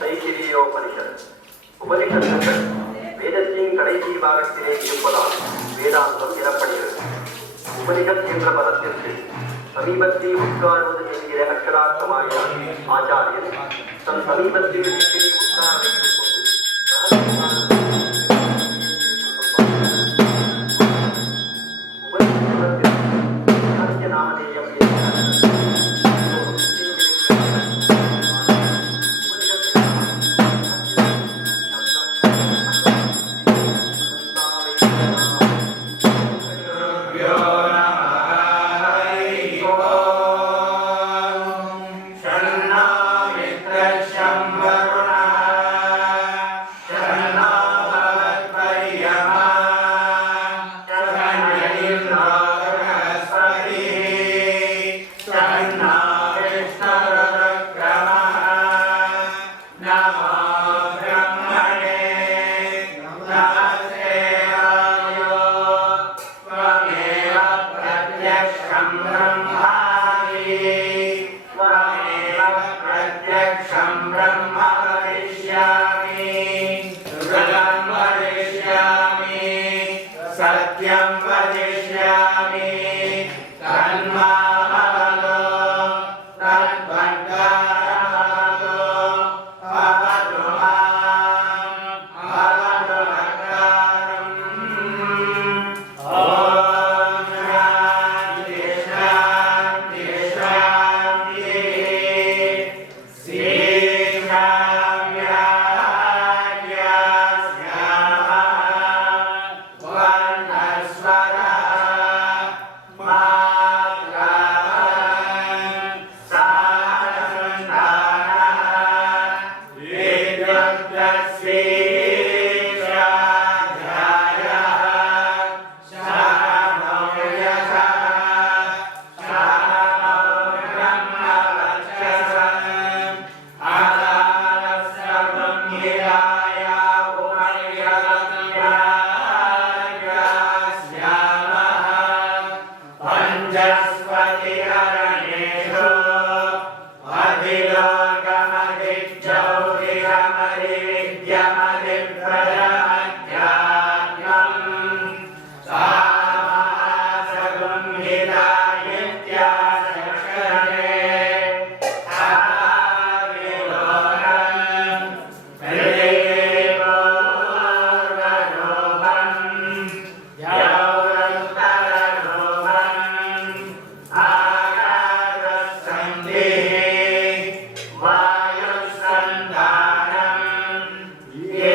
தைத்திரியோபனிஷத். உபனிஷத்துக்கள் வேதத்தின் கடைசி பாகத்திலே இருப்பதால் வேதாந்தம் எனப்படுகிறது. உபனிஷத் என்ற பதத்திற்கு சமீபத்தில் உட்காருவது என்கிற அக்ஷரார்த்தമായ ஆச்சாரியன் தன் சமீபத்தில் உட்கார வைத்துக் கொண்டு Yeah.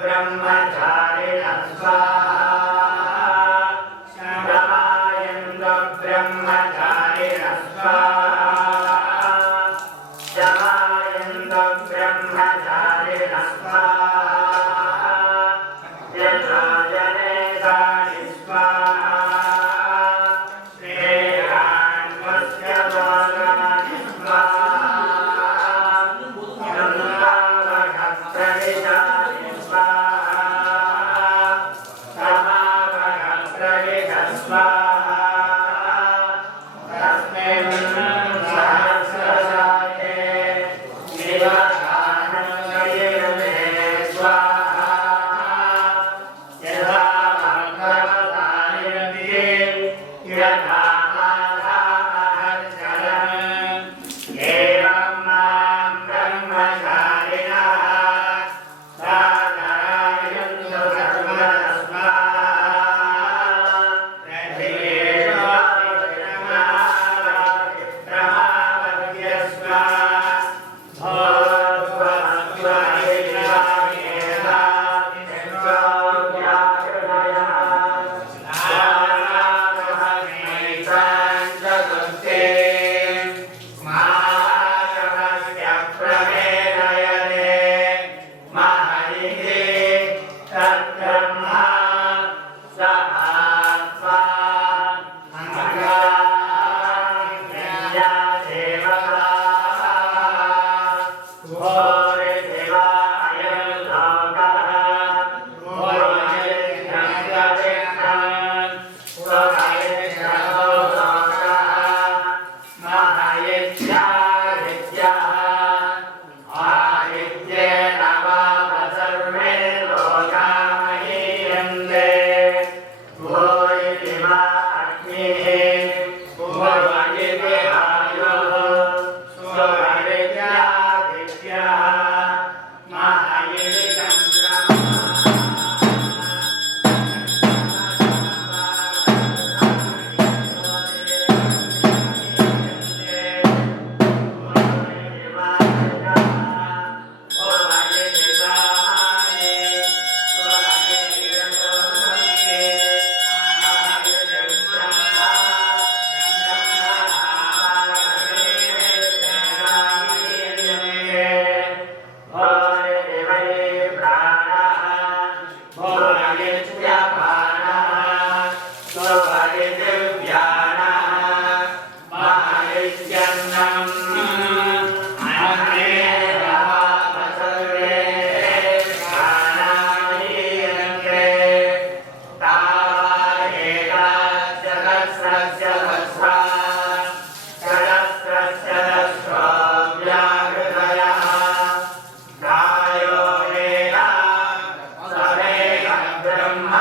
ब्रह्मचारिणः स्वाहा शमायन्तु ब्रह्मचारिणः स्वाहा शमायन्तु ब्रह्मचारिणः स्वाहा यज्ञजनेतानि स्वाहा श्रेयान्वस्य भोगानि स्वाहा यन्तावकप्रविशानि स्वाहा समावकप्रविश स्वाहा तस्मिन् सहस्रशाखे निवसानन्दये स्वाहा यथा भगवतायन्ति यथा माधामहर्षणम् एवं मां ब्रह्मचारिणः साधरायन्तु सर्वतस्मात् ब्रह्म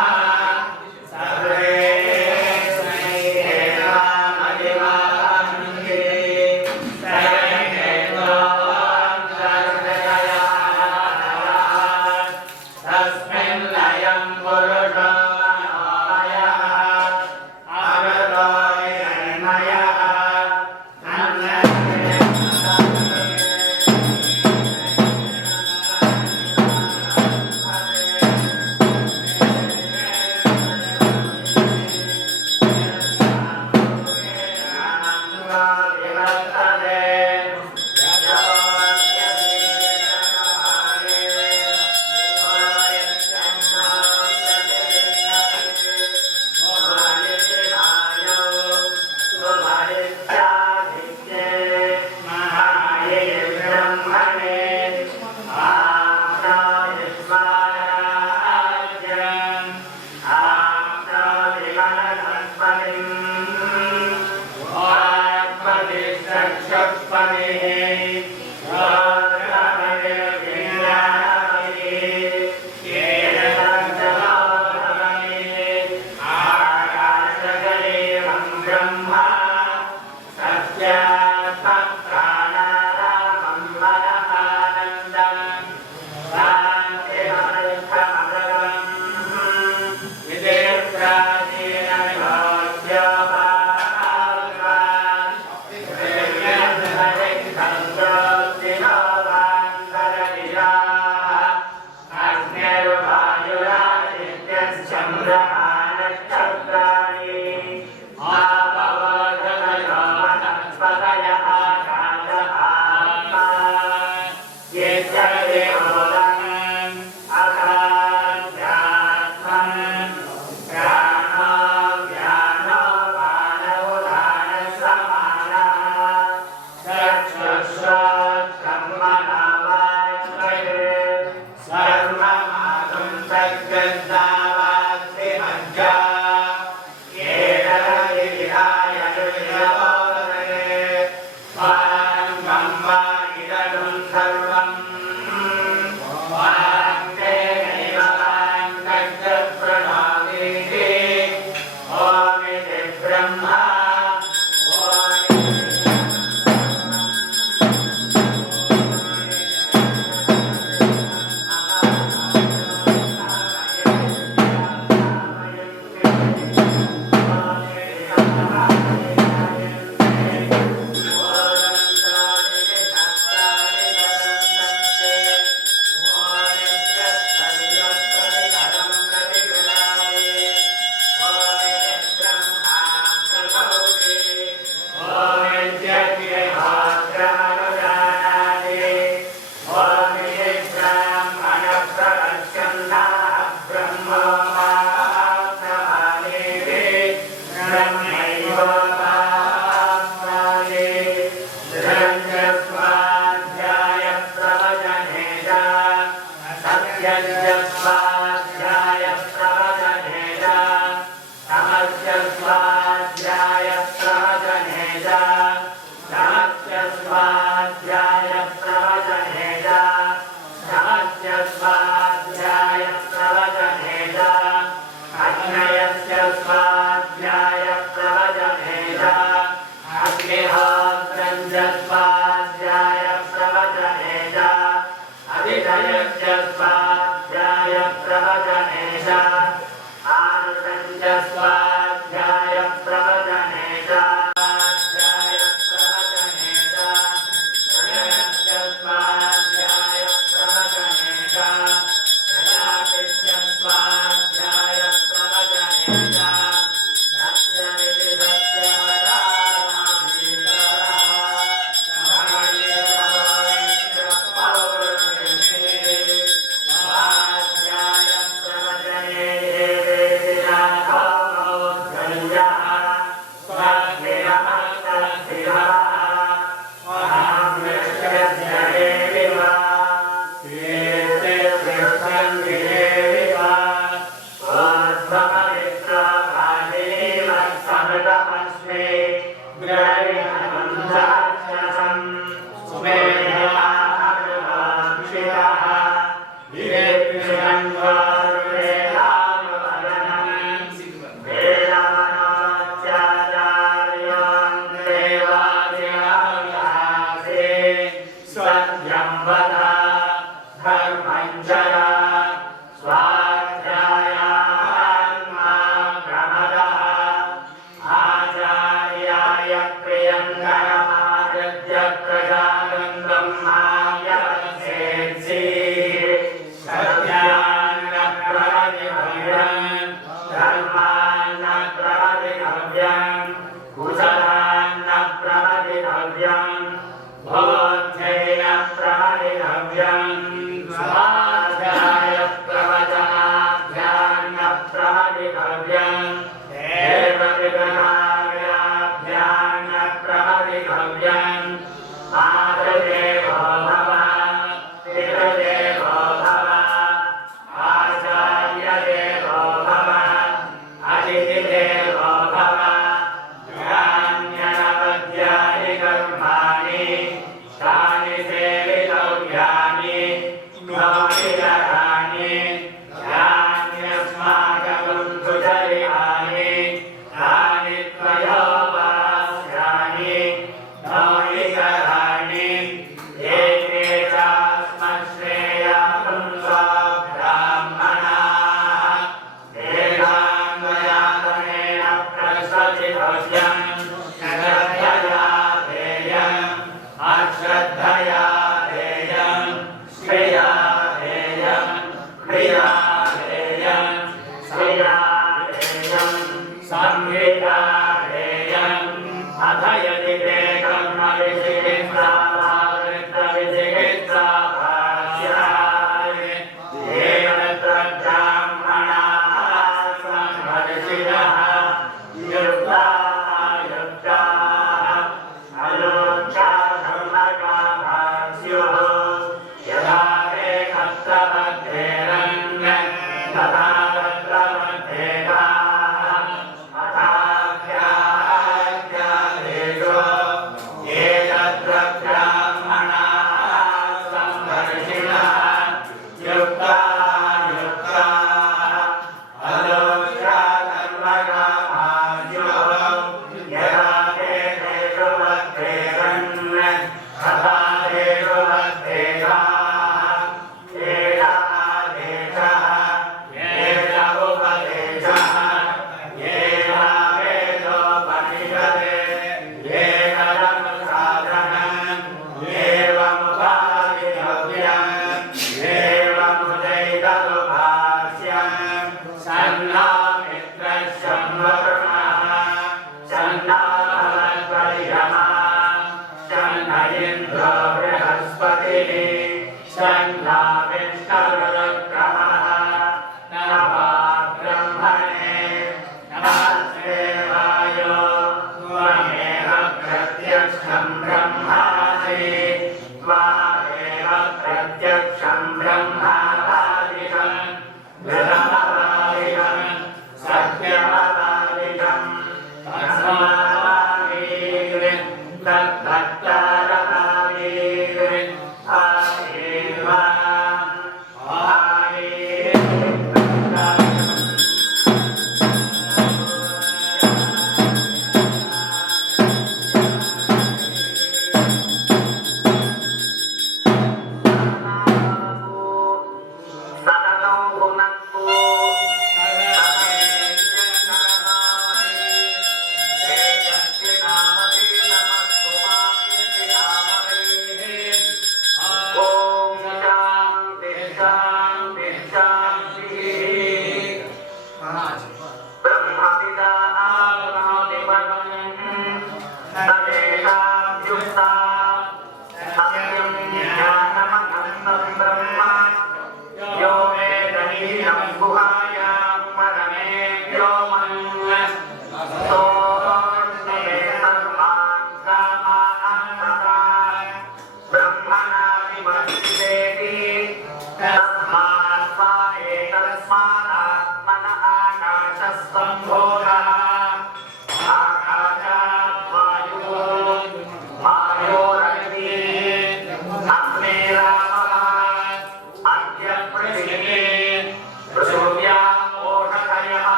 ध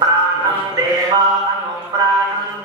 प्राणं देवा अनुप्राणं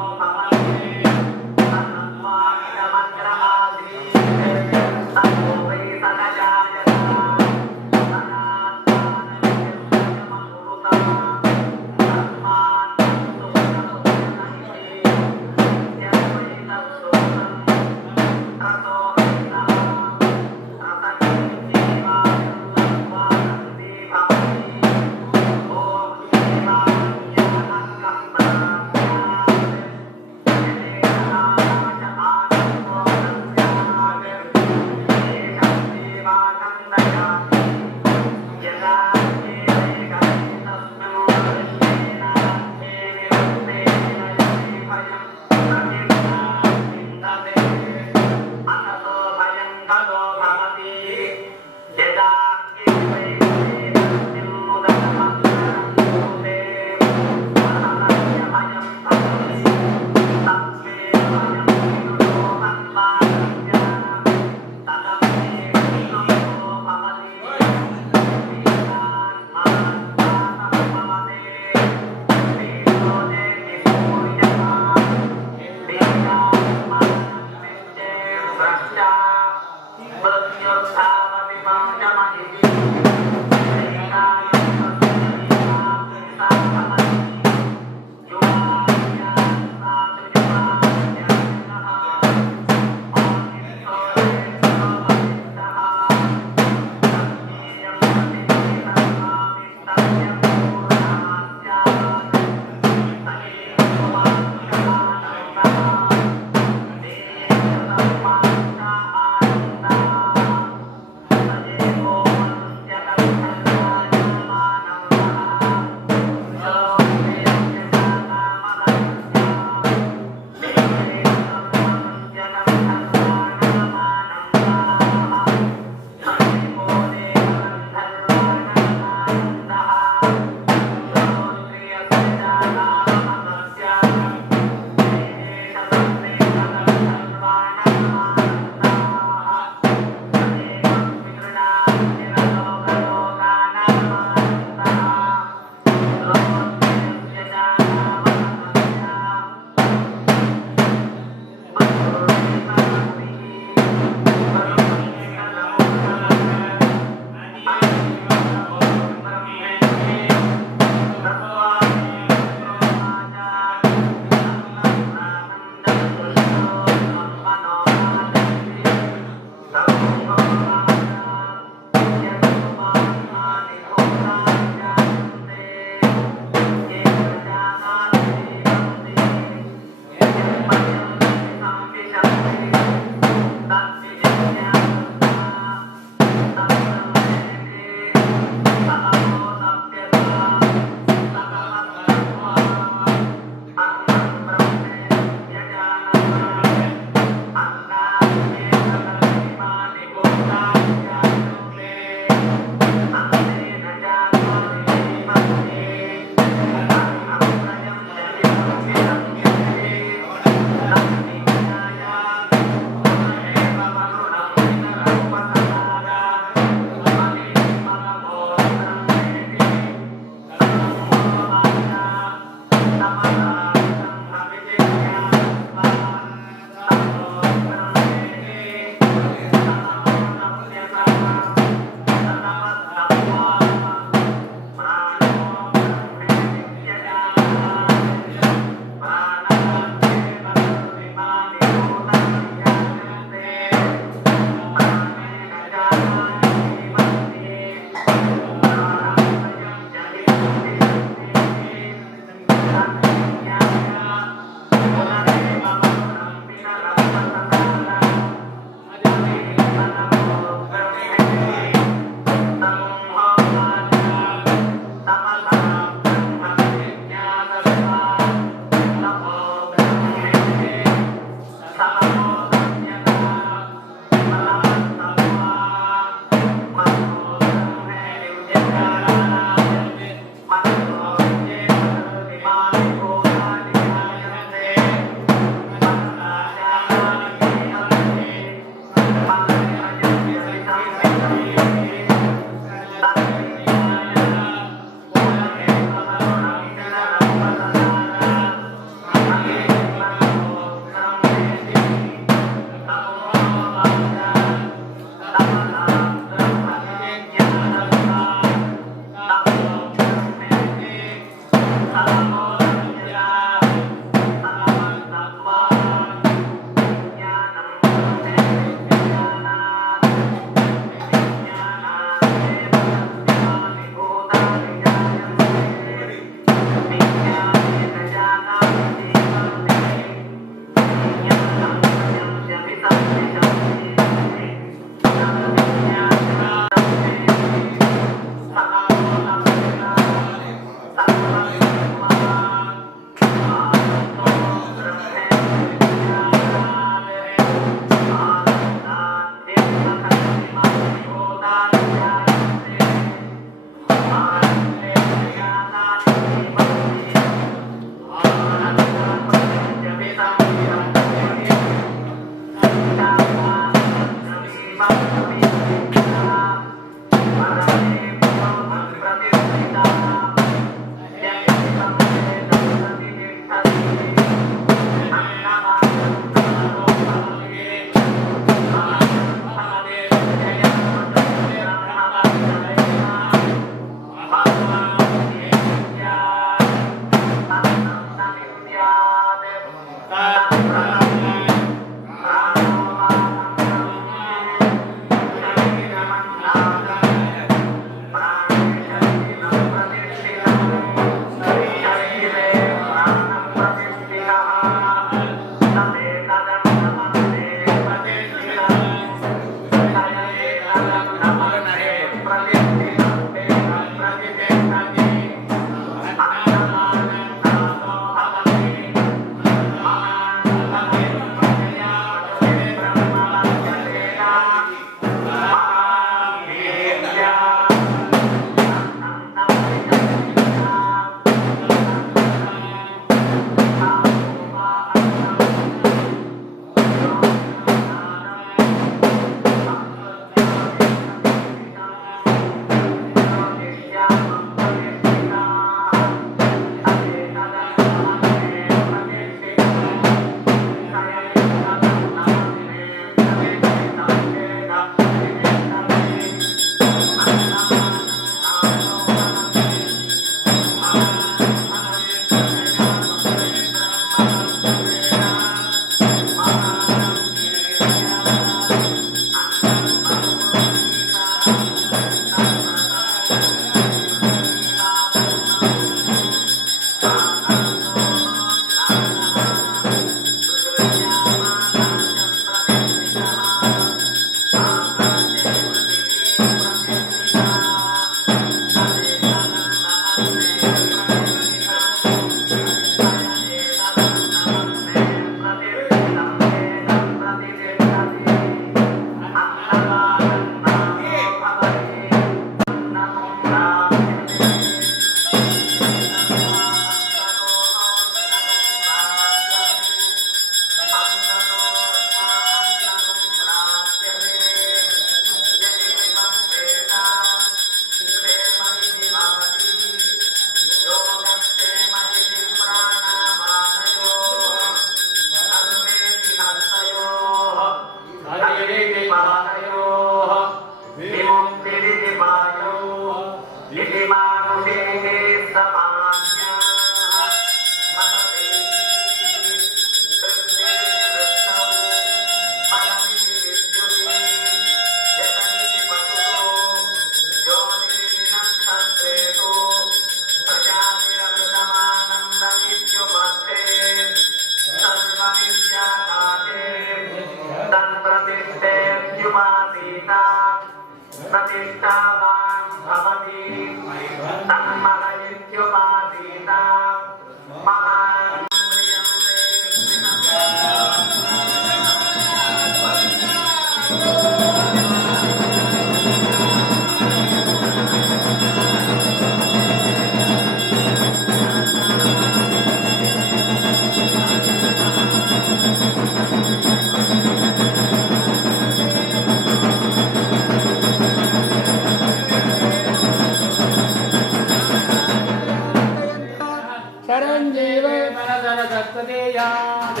सादर तत्पदेयात्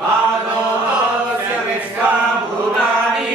पादोस्य विश्वभूतानि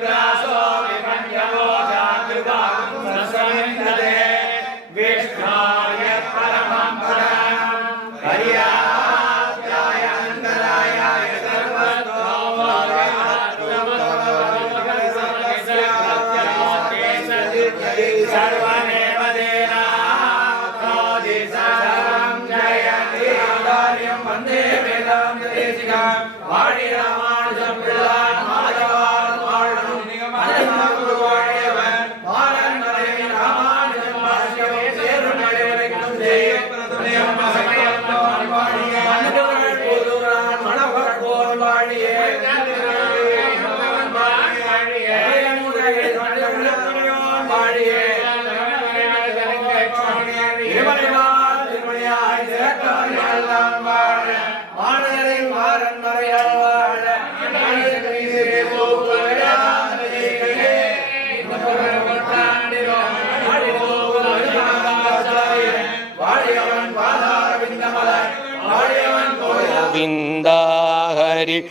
Grasso,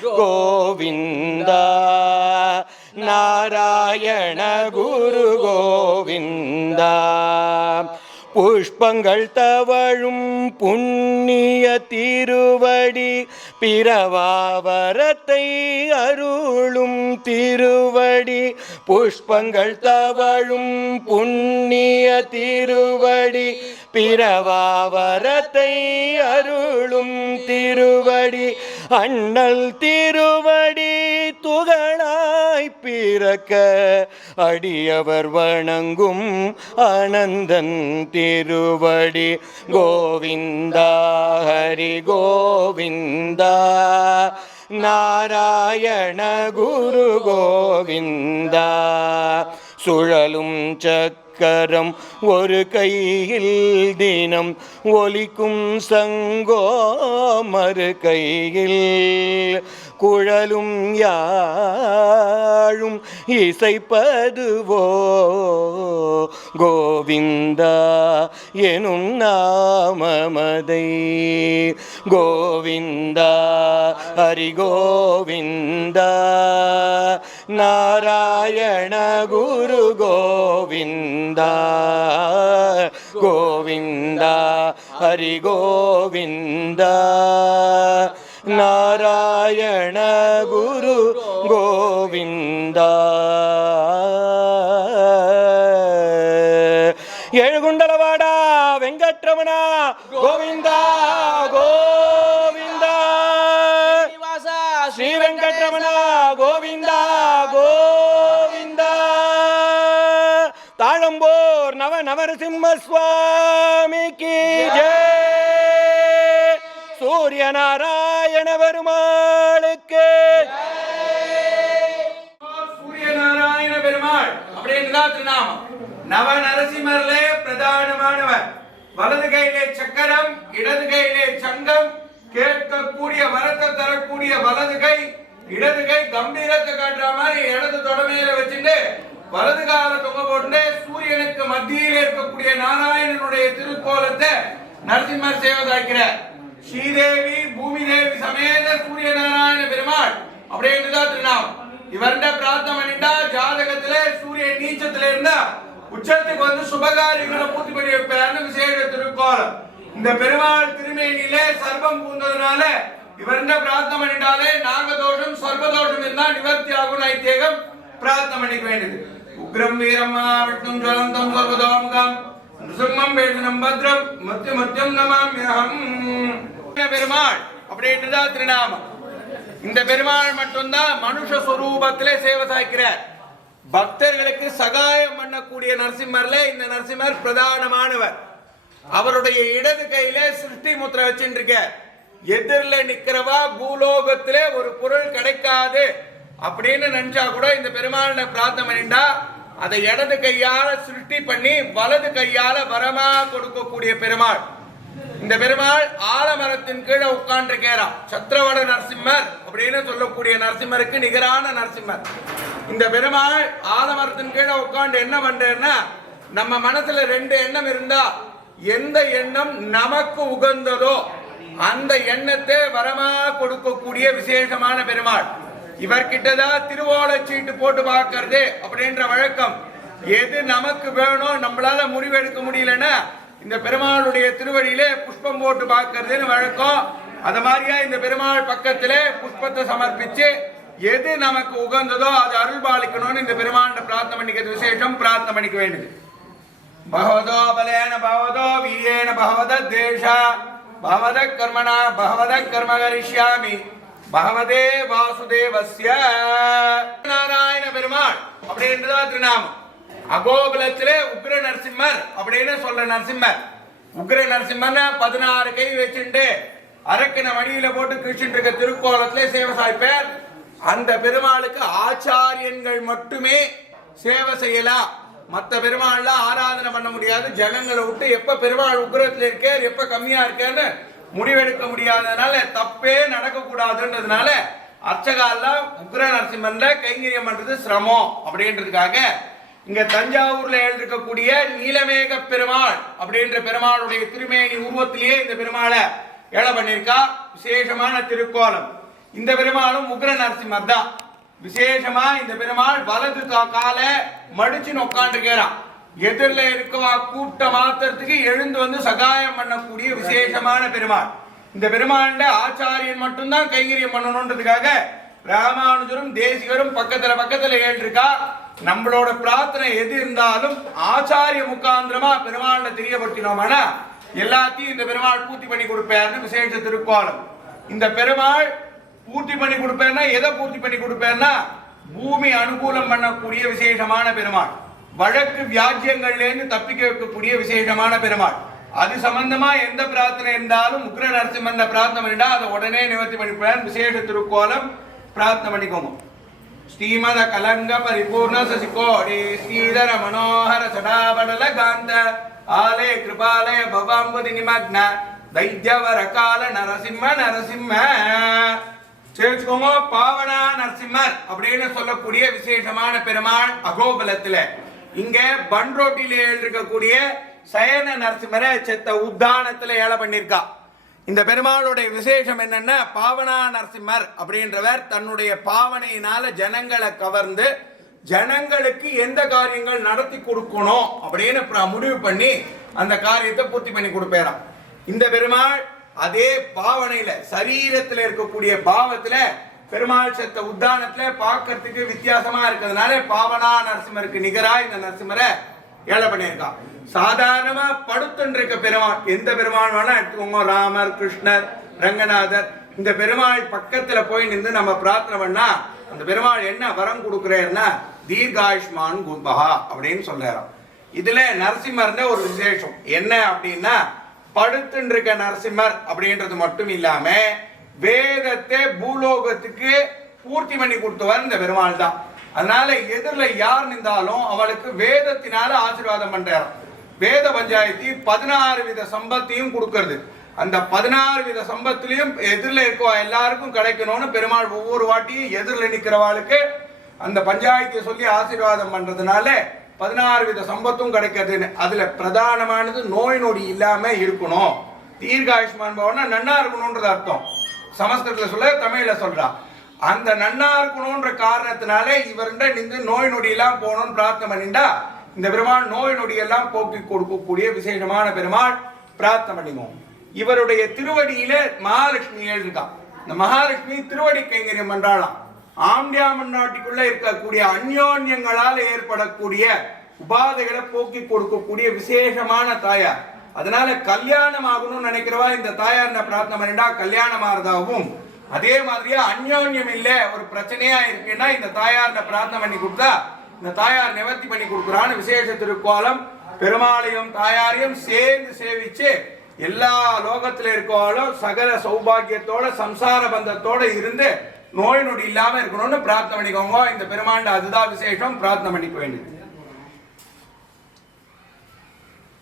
கோவிந்த நாராயண குரு கோவிந்த புஷ்பங்கள் தவழும் புண்ணிய திருவடி பிரவாவரத்தை அருளும் திருவடி புஷ்பங்கள் தவழும் புண்ணிய திருவடி பிரவாவரத்தை அருளும் திருவடி அண்ணல் திருவடி துகளாய் பிறக்க அடியவர் வணங்கும் ஆனந்தன் திருவடி கோவிந்தா ஹரி கோவிந்தா நாராயண குரு கோவிந்தா சுழலும் சக்கரம் ஒரு கையில் தினம் ஒலிக்கும் சங்கோ மறு கையில் குழலும் யாழும் இசைப்பதுவோ கோவிந்தா எனும் நாமமதை கோவிந்தா ஹரி கோவிந்தா நாராயண குரு கோவிந்தா கோவிந்தா ஹரி கோவிந்தா நாராயண குரு கோவிந்தா ஏழுகுண்டலவாடா வெங்கட்ரமணா கோவிந்தா கோவிந்தா ஸ்ரீ வெங்கட்ரமணா கோவிந்தா கோவிந்தா தாழம்போர் நவ நவரசிம்ம சுவாமிக்கு ஜெய் சூரிய நாராயண பெருமாளுக்கு சூரிய நாராயண பெருமாள் அப்படின்றதான் திருநாமம். நவ நரசிம்மர்லே பிரதானமானவர். வலது கையிலே சக்கரம், இடது கையிலே சங்கம், கேட்கக்கூடிய வரத்தை தரக்கூடிய வலது கை, இடது கை கம்பீரத்தை காட்டுற மாதிரி இடது தொடமையில வச்சுட்டு வலது கால தொங்க போட்டு சூரியனுக்கு மத்தியில் இருக்கக்கூடிய நாராயணனுடைய திருக்கோலத்தை நரசிம்மர் சேவை சாய்க்கிறார். ஸ்ரீதேவி பூமி தேவி சமேத சூரிய நாராயண பெருமாள் அப்படின்றதான் திருநாமம். இவர்கிட்ட பிரார்த்தனை பண்ணிட்டா ஜாதகத்துல சூரியன் நீச்சத்துல இருந்தா உச்சத்துக்கு வந்து சுபகாரியங்களை பூர்த்தி பண்ணி வைப்பார்னு விசேஷ திருக்கோலம். இந்த பெருமாள் திருமேனியில சர்ப்பம் பூந்ததுனால இவர்கிட்ட பிரார்த்தனை பண்ணிட்டாலே நாகதோஷம் சர்ப்பதோஷம் இருந்தா நிவர்த்தி ஆகும் ஐதீகம் பிரார்த்தனை பண்ணிக்க வேண்டியது. உக்ரம் வீரம்மா விஷ்ணும் ஜலந்தம் சர்வதோமுகம் நிருசிம்மம் வேதனம் பத்ரம் மத்திய மத்தியம் நமாம்யஹம். பெருமாள் அப்படின்றதா திருநாமம். இந்த பெருமாள் மட்டும்தான் மனுஷ சொரூபத்திலே சேவை சாய்க்கிறார். பக்தர்களுக்கு சகாயம் பண்ணக்கூடிய நரசிம்மர்ல இந்த நரசிம்மர் பிரதானமானவர். அவருடைய இடது கையில சிருஷ்டி முத்திரை வச்சுருக்க. எதிரில் நிக்கிறவா பூலோகத்திலே ஒரு பொருள் கிடைக்காது அப்படின்னு நினைச்சா கூட இந்த பெருமாளை பிரார்த்தனை பண்ணிட்டா அதை இடது கையால சிருஷ்டி பண்ணி வலது கையால வரமா கொடுக்கக்கூடிய பெருமாள். இந்த பெருமாள் ஆலமரத்தின் கீழே உட்கார்ந்திருக்கிறார். சத்ரவட நரசிம்மர் அப்படின்னு சொல்லக்கூடிய நரசிம்மருக்கு நிகரான நரசிம்மர். இந்த பெருமாள் ஆலமரத்தின் கீழே உட்கார்ந்து என்ன பண்றேன்னா, நம்ம மனசுல ரெண்டு எண்ணம் இருந்தா எந்த எண்ணம் நமக்கு உகந்ததோ அந்த எண்ணத்தை வரமா கொடுக்கக்கூடிய விசேஷமான பெருமாள். இவர்கிட்டதான் திருவோலச்சீட்டு போட்டு பார்க்கறது அப்படின்ற வழக்கம். எது நமக்கு வேணும் நம்மளால முடிவெடுக்க முடியலன்னா இந்த பெருமாளுடைய திருவடியிலே புஷ்பம் போட்டு பார்க்கறதுன்னு வழக்கம். அது மாதிரியா இந்த பெருமாள் பக்கத்திலே புஷ்பத்தை சமர்ப்பிச்சு எது நமக்கு உகந்ததோ அது அருள் பாலிக்கணும்னு இந்த பெருமாள் பிரார்த்தனை பண்ணிக்கிறது விசேஷம். பிரார்த்தனை பண்ணிக்க வேண்டியது. பகவதோ பலேன பகவதோ வீரேன பகவத தேஷா பகவத கர்மணா பகவத கர்ம கரிஷ்யாமி பகவதே வாசுதேவஸ்ய. நாராயண பெருமாள் அப்படின்றதா திருநாமம். அகோபலத்திலே உக்ர நரசிம்மர் அப்படின்னு சொல்ற நரசிம்மர். உக்ர நரசிம்மர் 16 கை வச்சுட்டு அரக்கின மடியில போட்டு கிருஷ்ணன் இருக்க திருக்கோலத்திலே சேவை சாய்ப்பார். அந்த பெருமாளுக்கு ஆச்சாரியன்கள் மட்டுமே சேவை செய்யலாம். மற்ற பெருமாள்லாம் ஆராதனை பண்ண முடியாது. ஜனங்களை விட்டு எப்ப பெருமாள் உக்ரத்துல இருக்கார் எப்ப கம்மியா இருக்கான்னு முடிவெடுக்க முடியாததுனால தப்பே நடக்க கூடாதுன்றதுனால அர்ச்சகாலாம் உக்ர நரசிம்மன்ல கைங்கரியம் பண்றது சிரமம் அப்படின்றதுக்காக இங்க தஞ்சாவூர்ல எழுதிருக்கக்கூடிய நீலமேக பெருமாள் அப்படின்ற பெருமாளுடைய திருமேனி உருவத்திலேயே இந்த பெருமாளை ஏழை பண்ணிருக்கா. விசேஷமான திருக்கோலம். இந்த பெருமாளும் உக்ர நரசிம்மர் தான். விசேஷமா இந்த பெருமாள் வலது காலை மடிச்சுன்னு உட்காந்துருக்கிறான். எதிரில் இருக்கவா கூட்ட மாத்திரத்துக்கு எழுந்து வந்து சகாயம் பண்ணக்கூடிய விசேஷமான பெருமாள். இந்த பெருமாண்ட ஆச்சாரியன் மட்டும்தான் கைங்கரியம் பண்ணணும்ன்றதுக்காக ராமானுஜரும் தேசிகரும் பக்கத்துல ஏற்றிருக்கா. நம்மளோட பிரார்த்தனை எது இருந்தாலும் ஆச்சாரிய முகாந்திரமா பெருமாள்ல தெரியப்படுத்தினோம்னா எல்லாத்தையும் இந்த பெருமாள் பூர்த்தி பண்ணி கொடுப்பார்னு விசேஷ திருக்கோலம். இந்த பெருமாள் பூர்த்தி பண்ணி கொடுப்பேன்னா எதை பூர்த்தி பண்ணி கொடுப்பேன்னா பூமி அனுகூலம் பண்ணக்கூடிய விசேஷமான பெருமாள். வழக்கு வியாஜ்யங்கள்ல இருந்து தப்பிக்க வைக்கக்கூடிய விசேஷமான பெருமாள். அது சம்பந்தமா எந்த பிரார்த்தனை இருந்தாலும் உக்ர நரசிம்மன் பிரார்த்தனை பண்ணிட்டா அதை உடனே நிவர்த்தி பண்ணிப்பார். விசேஷ திருக்கோலம் பிரார்த்தனை பண்ணிக்கோங்க. ஸ்ரீமத கலங்க பரிபூர்ண சசிகோடி ஸ்ரீதர மனோகர சடாபடல காந்த ஆலய கிருபாலய பவாம்பதி நிமக்ன தைத்யவர கால நரசிம்ம நரசிம்ம சேர்த்துக்கோங்க. பாவனா நரசிம்மர் அப்படின்னு சொல்லக்கூடிய விசேஷமான பெருமாள் அகோபலத்துல. இங்க பன்ரோட்டில இருக்கக்கூடிய சயன நரசிம்மரை செத்த உத்தானத்துல ஏழை பண்ணிருக்கா. இந்த பெருமாளுடைய விசேஷம் என்னன்னா பாவனா நரசிம்மர் அப்படின்றவர் தன்னுடைய பாவனையினால ஜனங்களை கவர்ந்து ஜனங்களுக்கு எந்த காரியங்கள் நடத்தி கொடுக்கணும் அப்படின்னு முடிவு பண்ணி அந்த காரியத்தை பூர்த்தி பண்ணி கொடுப்பேறாம். இந்த பெருமாள் அதே பாவனையில சரீரத்துல இருக்கக்கூடிய பாவத்துல பெருமாள் செத்த உத்தானத்துல பார்க்கறதுக்கு வித்தியாசமா இருக்கிறதுனால பாவனா நரசிம்மருக்கு நிகரா இந்த நரசிம்மரை ஏழை பண்ணியிருக்கான். சாதாரணமா படுத்துன்னு இருக்க பெருமாள் எந்த பெருமாள் வேணா எடுத்துக்கோங்க. ராமர், கிருஷ்ணர், ரங்கநாதர். இந்த பெருமாள் பக்கத்துல போய் நின்று நம்ம பிரார்த்தனை பண்ணா அந்த பெருமாள் என்ன வரம் கொடுக்கிறாருன்னா தீர்காயுஷ்மான் கும்பகா அப்படின்னு சொல்றாராம். இதுல நரசிம்மர்ன்ற ஒரு விசேஷம் என்ன அப்படின்னா படுத்துன்னு இருக்க நரசிம்மர் அப்படின்றது மட்டும் இல்லாம வேதத்தை பூலோகத்துக்கு பூர்த்தி பண்ணி கொடுத்தவர் இந்த பெருமாள் தான். அதனால எதிரில் யார் நின்றாலும் அவளுக்கு வேதத்தினால ஆசீர்வாதம் பண்றாராம். வேத பஞ்சாயத்தி 16 வித சம்பத்தையும் கொடுக்கறது. அந்த 16 வித சம்பத்திலையும் எதிரில் இருக்க எல்லாருக்கும் கிடைக்கணும்னு பெருமாள் ஒவ்வொரு வாட்டியும் எதிரில் நிற்கிறவாளுக்கு அந்த பஞ்சாயத்தை சொல்லி ஆசீர்வாதம் பண்றதுனால 16 வித சம்பத்தும் கிடைக்கிறதுன்னு. அதுல பிரதானமானது நோய் நொடி இல்லாம இருக்கணும். தீர்காயுஷ்மான் பவனா நன்னா இருக்கணும்ன்றது அர்த்தம். சமஸ்கிருதத்துல சொல்ல தமிழ்ல சொல்றா. அந்த நன்னா இருக்கணும்ன்ற காரணத்தினால இவர்கிட்ட நின்று நோய் நொடி எல்லாம் போகணும்னு பிரார்த்தனை பண்ணிட்டா இந்த பெருமாள் நோய் நொடி எல்லாம் போக்கி கொடுக்கக்கூடிய விசேஷமான பெருமாள் பிரார்த்தனை பண்ணிக்குவோம். இவருடைய திருவடியில மகாலட்சுமி இருக்கா. இந்த மகாலட்சுமி திருவடி கைங்கரியம் பண்றாளாம். ஆம்டியாமன் நாட்டுக்குள்ள இருக்கக்கூடிய அந்யோன்யங்களால் ஏற்படக்கூடிய உபாதைகளை போக்கி கொடுக்கக்கூடிய விசேஷமான தாயார். அதனால கல்யாணம் ஆகணும்னு நினைக்கிறவா இந்த தாயார் பிரார்த்தனை பண்ணிட்டா கல்யாணம் ஆறதாகவும், அதே மாதிரியா அந்யோன்யம் இல்ல ஒரு பிரச்சனையா இருக்குன்னா இந்த தாயார் பிரார்த்தனை பண்ணி கொடுத்தா இந்த தாயார் நிவர்த்தி பண்ணி கொடுக்குறான்னு விசேஷ திருக்கோலம். பெருமாளையும் தாயாரையும் சேர்ந்து சேவிச்சு எல்லா லோகத்துல இருக்கவாலும் சகல சௌபாகியத்தோட சம்சார பந்தத்தோட இருந்து நோய் நொடி இல்லாம இருக்கணும்னு பிரார்த்தனை பண்ணிக்கோங்க. இந்த பெருமாண்ட அதுதான் விசேஷம். பிரார்த்தனை பண்ணிக்க வேண்டியது.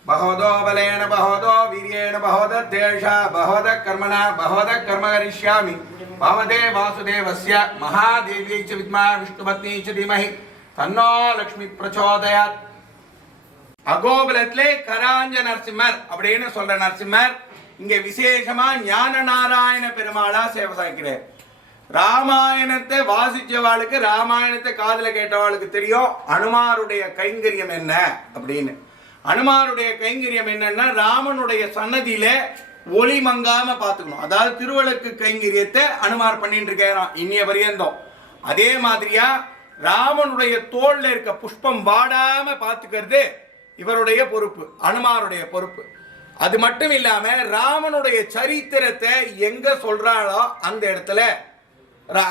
பகவதோ பலேன பகவதோ வீரியேன பகவத தேஷா பகவத கர்மணா பகவத கர்ம கரிஷ்யாமி பகவதே வாசுதேவஸ்ய மகாதேவியை ச வித்மா விஷ்ணுபத்னி ச தீமஹி தன்னோ லக்ஷ்மி பிரச்சோதயாத். அகோபலத்திலே கராஞ்ச நரசிம்மர் அப்படின்னு சொல்ற நரசிம்மர் இங்க விசேஷமா ஞான நாராயண பெருமாளா சேவை சாய்க்கிறார். ராமாயணத்தை வாசிச்சவாளுக்கு ராமாயணத்தை காதுல கேட்டவாளுக்கு தெரியும் அனுமாருடைய கைங்கரியம் என்ன அப்படின்னு. அனுமாருடைய கைங்கரியம் என்னன்னா ராமனுடைய சன்னதியில ஒளி மங்காம பாத்துக்கணும். அதாவது திருவழுக்கு கைங்கரியத்தை அனுமார் பண்ணிட்டு இருக்காராம் இன்னைய பரியந்தம். அதே மாதிரியா ராமனுடைய தோல்ல இருக்க புஷ்பம் வாடாம பாத்துக்கிறது இவருடைய பொறுப்பு, அனுமாருடைய பொறுப்பு. அது மட்டும் இல்லாம ராமனுடைய சரித்திரத்தை எங்க சொல்றாளோ அந்த இடத்துல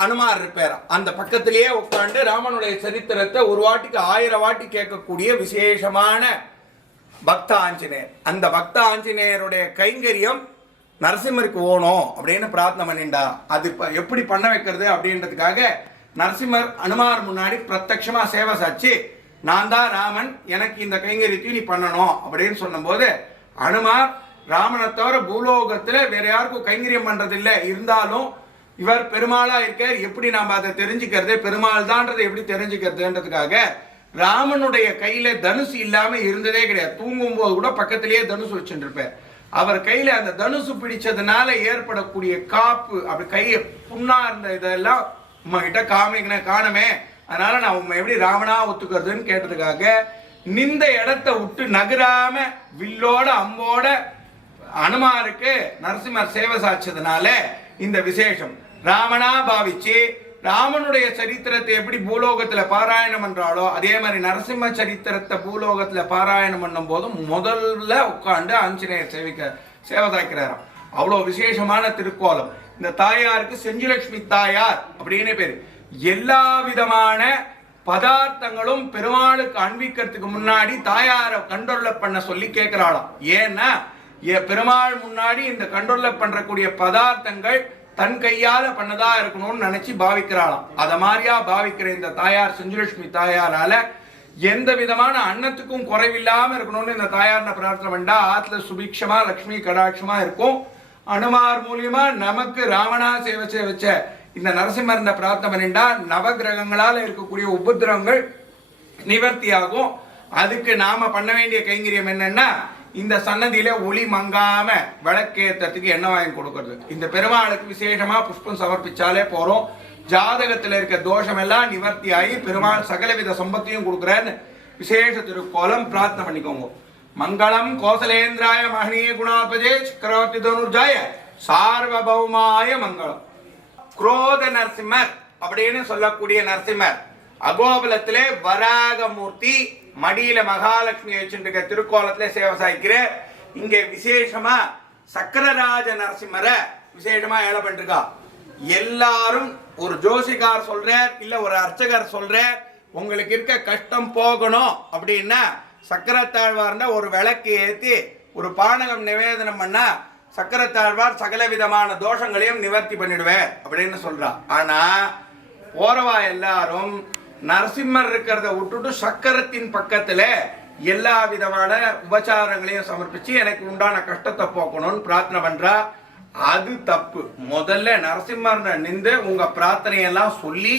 அனுமார் இருப்பாராம். அந்த பக்கத்திலேயே உட்காந்து ராமனுடைய சரித்திரத்தை ஒரு வாட்டிக்கு 1000 வாட்டி கேட்கக்கூடிய விசேஷமான பக்த ஆஞ்சநேயர். அந்த பக்த ஆஞ்சநேயருடைய கைங்கரியம் நரசிம்மருக்கு ஓணும் அப்படின்னு பிரார்த்தனை பண்ணிண்டா. அது எப்படி பண்ண வைக்கிறது அப்படின்றதுக்காக நரசிம்மர் அனுமார் முன்னாடி பிரத்யட்சமா சேவை சாட்சி நான் தான் ராமன், எனக்கு இந்த கைங்கரியத்தையும் நீ பண்ணணும் அப்படின்னு சொன்னபோது அனுமார் ராமனை தவிர பூலோகத்துல வேற யாருக்கும் கைங்கரியம் பண்றது இல்லை, இருந்தாலும் இவர் பெருமாளா இருக்கார், எப்படி நாம அதை தெரிஞ்சுக்கிறது, பெருமாள் தான்றதை எப்படி தெரிஞ்சுக்கிறதுன்றதுக்காக ராமனுடைய கையில தனுசு இல்லாம இருந்ததே கிடையாது. தூங்கும் போது கூட பக்கத்திலேயே தனுசு வச்சுட்டு இருப்பார். அவர் கையில அந்த தனுசு பிடிச்சதுனால ஏற்படக்கூடிய காப்பு, அப்படி கையை புண்ணா இருந்த இதெல்லாம் உங்க கிட்ட காணுமே, அதனால நான் உண்மை எப்படி ராவணா ஒத்துக்கிறதுன்னு கேட்டதுக்காக நிந்த இடத்தை விட்டு நகராம வில்லோட அம்போட அனுமாருக்கு நரசிம்மர் சேவை சாட்சதுனால இந்த விசேஷம் ராமனா பாவிச்சு ராமனுடைய சரித்திரத்தை எப்படி பூலோகத்துல பாராயணம் பண்றாளோ அதே மாதிரி நரசிம்ம சரித்திரத்தை பூலோகத்துல பாராயணம் பண்ணும் போதும் முதல்ல உட்காந்து ஆஞ்சநேயர் சேவை சாய்க்கிறாராம். அவ்வளவு விசேஷமான திருக்கோலம். இந்த தாயாருக்கு செஞ்சுலட்சுமி தாயார் அப்படின்னு பேரு. எல்லா விதமான பதார்த்தங்களும் பெருமாளுக்கு அன்பிக்கிறதுக்கு முன்னாடி தாயாரை கண்ட்ரோல் பண்ண சொல்லி கேட்கிறாளாம். ஏன்னா பெருமாள் முன்னாடி இந்த கண்ட்ரோல் பண்றக்கூடிய பதார்த்தங்கள் தன் கையால பண்ணதா இருக்கணும்னு நினைச்சு பாவிக்கிறாளாம். அத மாதிரியா பாவிக்கிற இந்த தாயார் செஞ்சுலட்சுமி தாயாரால எந்த விதமான அன்னத்துக்கும் குறைவில்லாம இருக்கணும்னு இந்த தாயார் பிரார்த்தனை பண்ணா ஆத்துல சுபிக்ஷமா லட்சுமி கடாட்சமா இருக்கும். அனுமார் மூலியமா நமக்கு ராவணா சேவை வச்ச இந்த நரசிம்மர் இந்த பிரார்த்தனை பண்ணிண்டா நவகிரகங்களால இருக்கக்கூடிய உபதிரவங்கள் நிவர்த்தி ஆகும். அதுக்கு நாம பண்ண வேண்டிய கைங்கரியம் என்னன்னா இந்த சன்னதியில ஒளி மங்காம விளக்கேற்றத்துக்கு எண்ணெய் வாங்கி கொடுக்கறது. இந்த பெருமாளுக்கு விசேஷமா புஷ்பம் சமர்ப்பிச்சாலே போறோம். ஜாதகத்துல இருக்க தோஷம் எல்லாம் நிவர்த்தி ஆகி பெருமாள் சகலவித சம்பத்தையும் கொடுக்குறேன்னு விசேஷ திருக்கோலம் பிரார்த்தனை பண்ணிக்கோங்க. மங்களம் கோசலேந்திராய மகனீய குணாத்மஜே சக்கரவர்த்தி தனுர்ஜாய சார்வபௌமாய மங்களம். குரோத நரசிம்மர் அப்படின்னு சொல்லக்கூடிய நரசிம்மர் அகோபலத்திலே வராகமூர்த்தி மடியில மகாலட்சுமி வச்சுருக்க திருக்கோலத்திலே சேவை சாய்க்கிற. இங்க விசேஷமா சக்கரராஜ நரசிம்மரை விசேஷமா ஏழை பண்ணிருக்கா. எல்லாரும் ஒரு ஜோசிகார் சொல்றார் இல்ல ஒரு அர்ச்சகர் சொல்றார் உங்களுக்கு இருக்க கஷ்டம் போகணும் அப்படின்னா சக்கரத்தாழ்வார்னா ஒரு விளக்கு ஏற்றி ஒரு பானகம் நிவேதனம் பண்ணா சக்கரத்தாழ்வார் சகல விதமான தோஷங்களையும் நிவர்த்தி பண்ணிடுவேன் அப்படின்னு சொல்றா. ஆனா போறவா எல்லாரும் நரசிம்மர் இருக்கிறத விட்டுட்டு சக்கரத்தின் பக்கத்துல எல்லா விதமான உபச்சாரங்களையும் சமர்ப்பிச்சு எனக்கு உண்டான கஷ்டத்தை போக்கணும்னு பிரார்த்தனை பண்றா. அது தப்பு. முதல்ல நரசிம்மர் நின்று உங்க பிரார்த்தனையெல்லாம் சொல்லி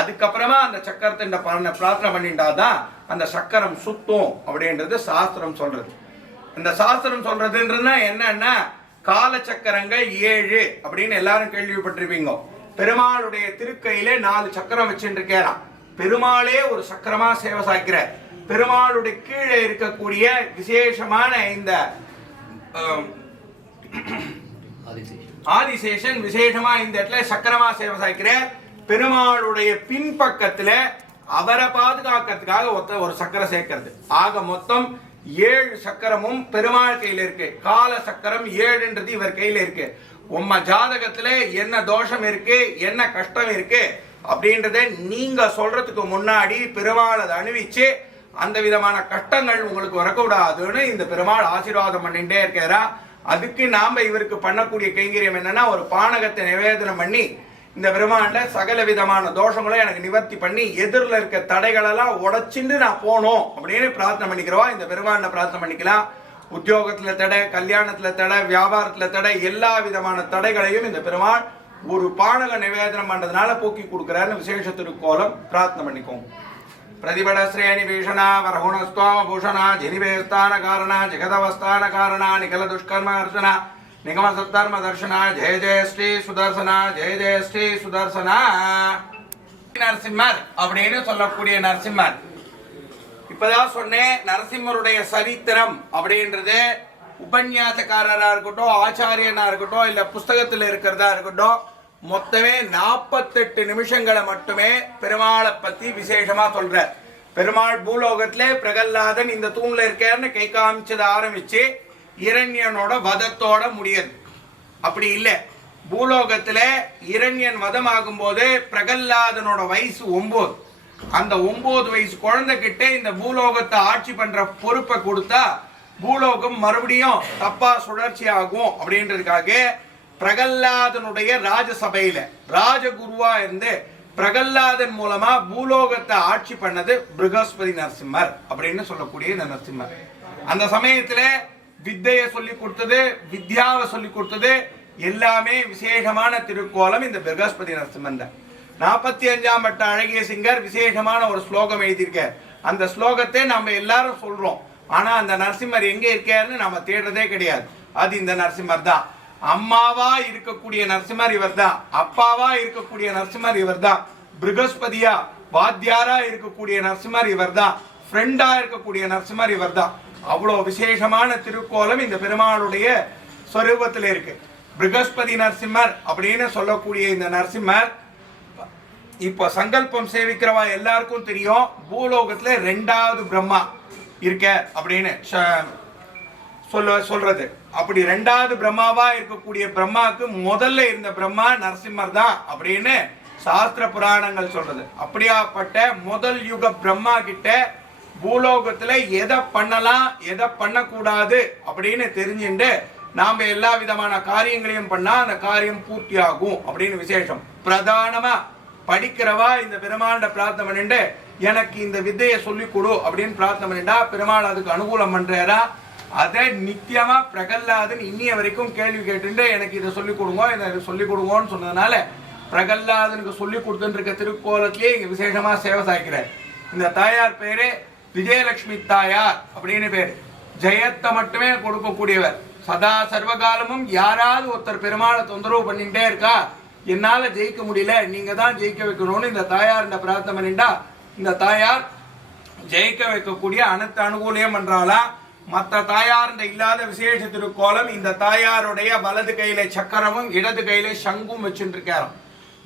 அதுக்கப்புறமா அந்த சக்கரத்தின் பிரார்த்தனை பண்ணிட்டாதான் அந்த சக்கரம் சுத்தும் அப்படின்றது சாஸ்திரம் சொல்றது. இந்த சாஸ்திரம் சொல்றதுன்றதுன்னா என்னன்னா கால சக்கரங்கள் 7 அப்படின்னு எல்லாரும் கேள்விப்பட்டிருப்பீங்க. பெருமாளுடைய திருக்கையிலே 4 சக்கரம் வச்சுருக்கிறான். பெருமாளே ஒரு சக்கரமா சேவை சாய்க்கிற. பெருமாளுடைய கீழே இருக்கக்கூடிய விசேஷமான இந்த ஆதிசேஷன் விசேஷமா இந்த இடத்துல சக்கரமா சேவை சாய்க்கிற. பெருமாளுடைய பின்பக்கத்துல அவரை பாதுகாக்கிறதுக்காக ஒரு சக்கரம் சேர்க்கிறது. ஆக மொத்தம் 7 சக்கரமும் பெருமாள் கையில இருக்கு. கால சக்கரம் 7ன்றது இவர் கையில இருக்கு. உம்ம ஜாதகத்துல என்ன தோஷம் இருக்கு என்ன கஷ்டம் இருக்கு அப்படின்றத நீங்க சொல்றதுக்கு முன்னாடி பெருமாள் அதை அணிவிச்சு அந்த விதமான கஷ்டங்கள் உங்களுக்கு வரக்கூடாதுன்னு இந்த பெருமாள் ஆசீர்வாதம் பண்ணிட்டே இருக்கிறா. அதுக்கு நாம இவருக்கு பண்ணக்கூடிய கைங்கரியம் என்னன்னா ஒரு பானகத்தை நிவேதனம் பண்ணி இந்த பெருமாண்ட சகல விதமான தோஷங்களும் எனக்கு நிவர்த்தி பண்ணி எதிரில் இருக்க தடைகளெல்லாம் உடைச்சிட்டு நான் போனோம் அப்படின்னு பிரார்த்தனை பண்ணிக்கிறவா இந்த பெருமாண்ட பிரார்த்தனை பண்ணிக்கலாம். உத்தியோகத்துல தடை, கல்யாணத்துல தடை, வியாபாரத்துல தடை, எல்லா விதமான தடைகளையும் இந்த பெருமாள் ஒரு பானக நிவேதனம் பண்றதுனால போக்கி கொடுக்குறாருன்னு விசேஷ திருக்கோலம் பிரார்த்தனை பண்ணிக்கோங்க. பிரதிபட ஸ்ரேணி பீஷணா வரகுணஸ்தோம பூஷணா ஜனிவேஸ்தான காரணா ஜெகதவஸ்தான காரணா நிகல துஷ்கர்ம அர்ச்சனா நிகம சத்தர்ம தர்ஷனா ஜெய ஜெய ஸ்ரீ சுதர்சனா ஜெய ஜெய ஸ்ரீ சுதர்சனா. நரசிம்மர் அப்படின்னு சொல்லக்கூடிய நரசிம்மர் இப்பதான் சொன்னேன். நரசிம்மருடைய சரித்திரம் அப்படின்றது உபன்யாசக்காரரா இருக்கட்டும், ஆச்சாரியனா இருக்கட்டும், இல்ல புஸ்தகத்துல இருக்கிறதா இருக்கட்டும், மொத்தமே 48 நிமிஷங்களை மட்டுமே பெருமாளை பத்தி விசேஷமா சொல்ற. பெருமாள் பூலோகத்திலே பிரகல்லாதன் இந்த தூண்ல இருக்கேன்னு கை காமிச்சதை ஆரம்பிச்சு இரண்யனோட வதத்தோட முடியாது. அப்படி இல்லை. பூலோகத்துல இரண்யன் வதம் ஆகும் போது பிரகல்லாதனோட வயசு 9. அந்த 9 வயசு குழந்தைகிட்ட இந்த பூலோகத்தை ஆட்சி பண்ற பொறுப்பை கொடுத்தா பூலோகம் மறுபடியும் தப்பா சுழற்சி ஆகும் அப்படின்றதுக்காக பிரகல்லாதனுடைய ராஜசபையில ராஜகுருவா இருந்து பிரகல்லாதன் மூலமா பூலோகத்தை ஆட்சி பண்ணது பிருகஸ்பதி நரசிம்மர் அப்படின்னு சொல்லக்கூடிய இந்த நரசிம்மர். அந்த சமயத்துல வித்தையை சொல்லி கொடுத்தது, வித்யாவை சொல்லி கொடுத்தது எல்லாமே விசேஷமான திருக்கோலம் இந்த பிருகஸ்பதி நரசிம்மன். 45ஆம் பட்ட அழகிய சிங்கர் விசேஷமான ஒரு ஸ்லோகம் எழுதியிருக்க. அந்த ஸ்லோகத்தை நம்ம எல்லாரும் சொல்றோம். ஆனா அந்த நரசிம்மர் எங்க இருக்காருன்னு நம்ம தேடுறதே கிடையாது. அது இந்த நரசிம்மர் தான். அம்மாவா இருக்கக்கூடிய நரசிம்மர் இவர் தான். அப்பாவா இருக்கக்கூடிய நரசிம்மர் இவர் தான். பிருகஸ்பதியா வாத்தியாரா இருக்கக்கூடிய நரசிம்மர் இவர் தான். ஃப்ரெண்டா இருக்கக்கூடிய நரசிம்மர் இவர் தான். அவ்வளோ விசேஷமான திருக்கோலம் இந்த பெருமாளுடைய ஸ்வரூபத்தில் இருக்கு. பிருகஸ்பதி நரசிம்மர் அப்படின்னு சொல்லக்கூடிய இந்த நரசிம்மர் இப்போ சங்கல்பம் சேவிக்கிறவா எல்லாருக்கும் தெரியும், பூலோகத்துல 2வது பிரம்மா இருக்க அப்படின்னு சொல்றது. அப்படி 2வது பிரம்மாவா இருக்கக்கூடிய பிரம்மாவுக்கு முதல்ல இருந்த பிரம்மா நரசிம்மர் தான் அப்படின்னு சாஸ்திர புராணங்கள் சொல்றது. அப்படியாப்பட்ட முதல் யுக பிரம்மா கிட்ட பூலோகத்துல எதை பண்ணலாம் எதை பண்ணக்கூடாது அப்படின்னு தெரிஞ்சுட்டு நாம எல்லா விதமான காரியங்களையும் பண்ணா அந்த காரியம் பூர்த்தி ஆகும் அப்படின்னு விசேஷம். பிரதானமா படிக்கிறவா இந்த பெருமாண்ட பிரார்த்தனை பண்ணிட்டு எனக்கு இந்த வித்தையை சொல்லி கொடு அப்படின்னு பிரார்த்தனை பண்ணிட்டா பெருமாள் அதுக்கு அனுகூலம் பண்றாரா. அதை நித்தியமா பிரகல்லாதன் இன்னிய வரைக்கும் கேள்வி கேட்டு எனக்கு இதை சொல்லிக் கொடுங்க இதை சொல்லிக் கொடுங்கன்னு சொன்னதுனால பிரகல்லாதனுக்கு சொல்லி கொடுத்துட்டு இருக்க திருக்கோலத்திலேயே இங்க விசேஷமா சேவை சாய்க்கிறார். இந்த தாயார் பேரு விஜயலட்சுமி தாயார் அப்படின்னு பேரு. ஜெயத்தை மட்டுமே கொடுக்கக்கூடியவர். சதா சர்வகாலமும் யாராவது ஒருத்தர் பெருமாளை தொந்தரவு பண்ணிட்டே இருக்கா, என்னால ஜெயிக்க முடியல நீங்க தான் ஜெயிக்க வைக்கணும்னு இந்த தாயார் இந்த பிரார்த்தனை பண்ணிட்டா இந்த தாயார் ஜெயிக்க வைக்கக்கூடிய அனைத்து அனுகூலியம் பண்றாளா. மற்ற தாயார் இல்லாத விசேஷ திருக்கோலம் இந்த தாயாருடைய வலது கையில சக்கரமும் இடது கையில சங்கும் வச்சுட்டு இருக்காராம்.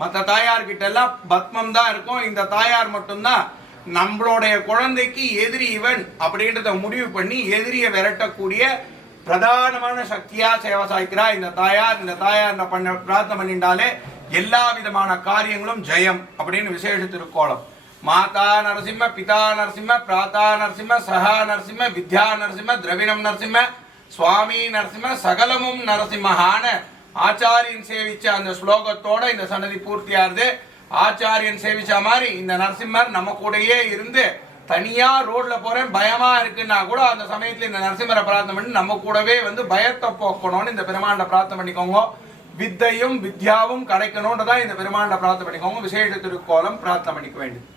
மற்ற தாயார்கிட்ட எல்லாம் பத்மம் தான் இருக்கும். இந்த தாயார் மட்டும்தான் நம்மளுடைய குழந்தைக்கு எதிரி இவன் அப்படின்றத முடிவு பண்ணி எதிரியை விரட்டக்கூடிய பிரதானமான சக்தியா சேவை சாய்க்கிறா இந்த தாயார். இந்த தாயார் பண்ண பிரார்த்தனை பண்ணிட்டாலே எல்லா விதமான காரியங்களும் ஜெயம் அப்படின்னு விசேஷ திருக்கோலம். மாதா நரசிம்ம, பிதா நரசிம்ம, பிராதா நரசிம்ம, சஹா நரசிம்ம, வித்யா நரசிம்ம, திரவிணம் நரசிம்ம, சுவாமி நரசிம்ம, சகலமும் நரசிம்மஹான ஆச்சாரியன் சேவிச்ச அந்த ஸ்லோகத்தோட இந்த சன்னதி பூர்த்தியாருது. ஆச்சாரியன் சேவிச்ச மாதிரி இந்த நரசிம்மர் நம்ம கூடயே இருந்து தனியா ரோட்ல போறேன் பயமா இருக்குன்னா கூட அந்த சமயத்துல இந்த நரசிம்மரை பிரார்த்தனை பண்ணி நம்ம கூடவே பயத்தை போக்கணும்னு இந்த பெருமாண்ட பிரார்த்தனை பண்ணிக்கோங்க. வித்தையும் வித்யாவும் கிடைக்கணும்ன்றதான் இந்த பெருமாண்ட பிரார்த்தனை பண்ணிக்கோங்க. விசேஷ திருக்கோலம் பிரார்த்தனை பண்ணிக்க வேண்டும்.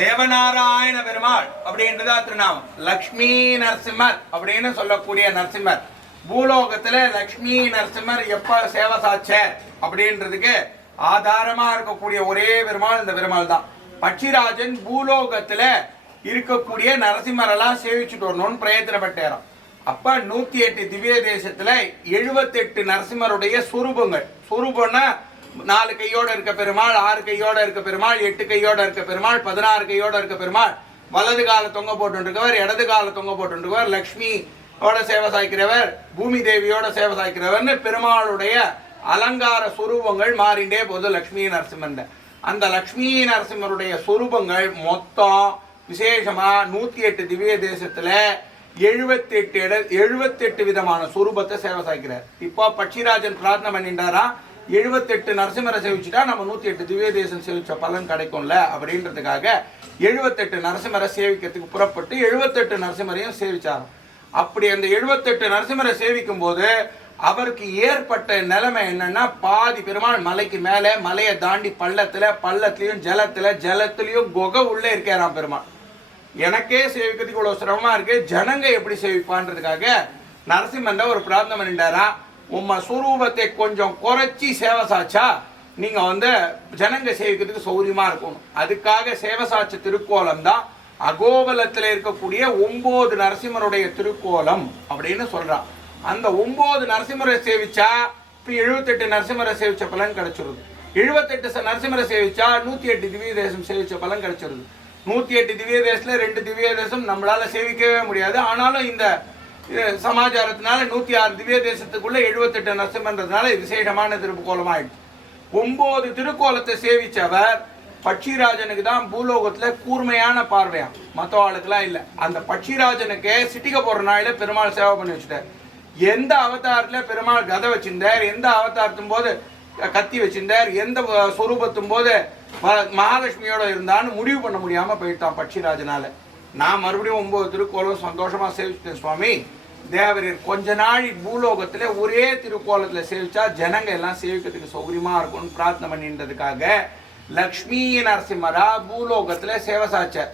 தேவநாராயண பெருமாள் அப்படின்றதா திருநாமம். லக்ஷ்மி நரசிம்மர் அப்படின்னு சொல்லக்கூடிய நரசிம்மர் பூலோகத்துல லக்ஷ்மி நரசிம்மர் எப்ப சேவை சாச்ச அப்படின்றதுக்கு ஆதாரமா இருக்கக்கூடிய ஒரே பெருமாள் இந்த பெருமாள் தான். பட்சிராஜன் பூலோகத்துல இருக்கக்கூடிய நரசிம்மரெல்லாம் சேவிச்சுட்டு வரணும்னு பிரயத்தனப்பட்டாராம். அப்ப 108 திவ்ய தேசத்துல 78 நரசிம்மருடைய சுரூபங்கள். சுரூபம்னா 4 கையோட இருக்க பெருமாள், 6 கையோட இருக்க பெருமாள், 8 கையோட இருக்க பெருமாள், 16 கையோட இருக்க பெருமாள், வலது கால தொங்க போட்டுருக்கவர், இடது கால தொங்க போட்டுருக்கவர், லக்ஷ்மியோட சேவை சாய்க்கிறவர், பூமி தேவியோட சேவை சாய்க்கிறவர்னு பெருமாளுடைய அலங்கார சுரூபங்கள் மாறிண்டே போது லக்ஷ்மி நரசிம்மன். அந்த லக்ஷ்மி நரசிம்மருடைய சுரூபங்கள் மொத்தம் விசேஷமா 108 திவ்ய தேசத்துல 78 விதமான சுரூபத்தை சேவை சாய்க்கிறார். இப்போ பட்சிராஜன் பிரார்த்தனை பண்ணிட்டாரா 78 நரசிம்மரை சேவிச்சுட்டா நம்ம 108 திவ்ய தேசம் சேவிச்ச பலன் கிடைக்கும்ல அப்படின்றதுக்காக 78 நரசிம்மரை சேவிக்கிறதுக்கு புறப்பட்டு 78 நரசிம்மரையும் சேவிச்சாராம். அப்படி அந்த 78 நரசிம்மரை சேவிக்கும் போது அவருக்கு ஏற்பட்ட நிலைமை என்னன்னா பாதி பெருமாள் மலைக்கு மேல, மலையை தாண்டி பள்ளத்திலையும் ஜலத்திலையும் குகை உள்ள இருக்காராம் பெருமாள். எனக்கே சேவிக்கிறதுக்கு இவ்வளவு சிரமமா இருக்கு, ஜனங்க எப்படி சேவிப்பான்றதுக்காக நரசிம்மன் ஒரு பிரார்த்தனை பண்ணிட்டாரா, உம்ம சுரூபத்தை கொஞ்சம் குறைச்சி சேவை சாச்சா நீங்க ஜனங்க சேவிக்கிறதுக்கு சௌரியமா இருக்கணும். அதுக்காக சேவை சாச்ச திருக்கோலம் தான் அகோபலத்தில் இருக்கக்கூடிய 9 நரசிம்மருடைய திருக்கோலம் அப்படின்னு சொல்றான். அந்த 9 நரசிம்மரை சேவிச்சா இப்ப 78 நரசிம்மரை சேவிச்ச பலன் கிடைச்சிருது. 78 நரசிம்மரை சேவிச்சா 108 திவ்ய தேசம் சேவிச்ச பலன் கிடைச்சிருது. 108 திவ்ய தேசத்துல 2 திவ்ய தேசம் நம்மளால சேவிக்கவே முடியாது. ஆனாலும் இந்த சமாச்சாரத்தினால 106 திவ்ய தேசத்துக்குள்ள 78 நரசிம்மன்றதுனால விசேஷமான திருக்கோலம் ஆயிடுச்சு. 9 திருக்கோலத்தை சேவிச்சவர் பட்சிராஜனுக்கு தான் பூலோகத்துல கூர்மையான பார்வையா, மற்றவாளுக்கெல்லாம் இல்ல. அந்த பட்சிராஜனுக்கு சிட்டிக்க போற நாயில பெருமாள் சேவை பண்ணி வச்சுட்டார். எந்த அவதாரத்துல பெருமாள் கதை வச்சிருந்தார், எந்த அவதாரத்தும் போது கத்தி வச்சிருந்தார், எந்த சொரூபத்தும் போது மகாலட்சுமியோட இருந்தான்னு முடிவு பண்ண முடியாம போயிட்டான் பட்சிராஜனால. நான் மறுபடியும் 9 திருக்கோலம் சந்தோஷமா சேவிச்சிட்டேன் சுவாமி. தேவரீர் கொஞ்ச நாள் பூலோகத்துல ஒரே திருக்கோலத்துல சேவிச்சா ஜனங்க எல்லாம் சேவிக்கிறதுக்கு சௌகரியமா இருக்கும்னு பிரார்த்தனை பண்ணின்றதுக்காக லக்ஷ்மி நரசிம்மரா பூலோகத்துல சேவை சாச்சார்.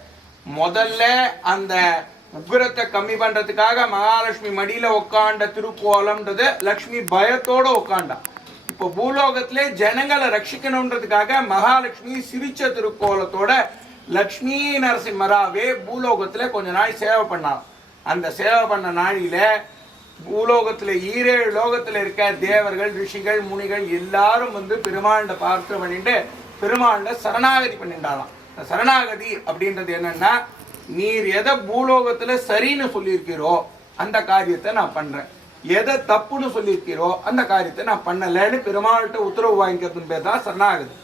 முதல்ல அந்த உக்கிரத்தை கம்மி பண்றதுக்காக மகாலட்சுமி மடியில உட்காண்ட திருக்கோலம்ன்றது லக்ஷ்மி பயத்தோட உட்காண்டா. இப்போ பூலோகத்திலே ஜனங்களை ரட்சிக்கணும்ன்றதுக்காக மகாலட்சுமி சிரிச்ச திருக்கோலத்தோட லக்ஷ்மி நரசிம்மராவே பூலோகத்துல கொஞ்ச நாள் சேவை பண்ணார். அந்த சேவை பண்ண நாளில பூலோகத்துல 7 லோகத்துல இருக்க தேவர்கள், ரிஷிகள், முனிகள் எல்லாரும் வந்து பெருமாண்ட பார்த்து பண்ணிட்டு பெருமாண்ட சரணாகதி பண்ணிட்டாலாம். சரணாகதி அப்படின்றது என்னன்னா, நீர் எதை பூலோகத்துல சரின்னு சொல்லியிருக்கிறோ அந்த காரியத்தை நான் பண்றேன், எதை தப்புன்னு சொல்லியிருக்கிறோ அந்த காரியத்தை நான் பண்ணலன்னு பெருமாள்கிட்ட உத்தரவு வாங்கிக்கிறதுன்னு பேர் தான் சரணாகதி.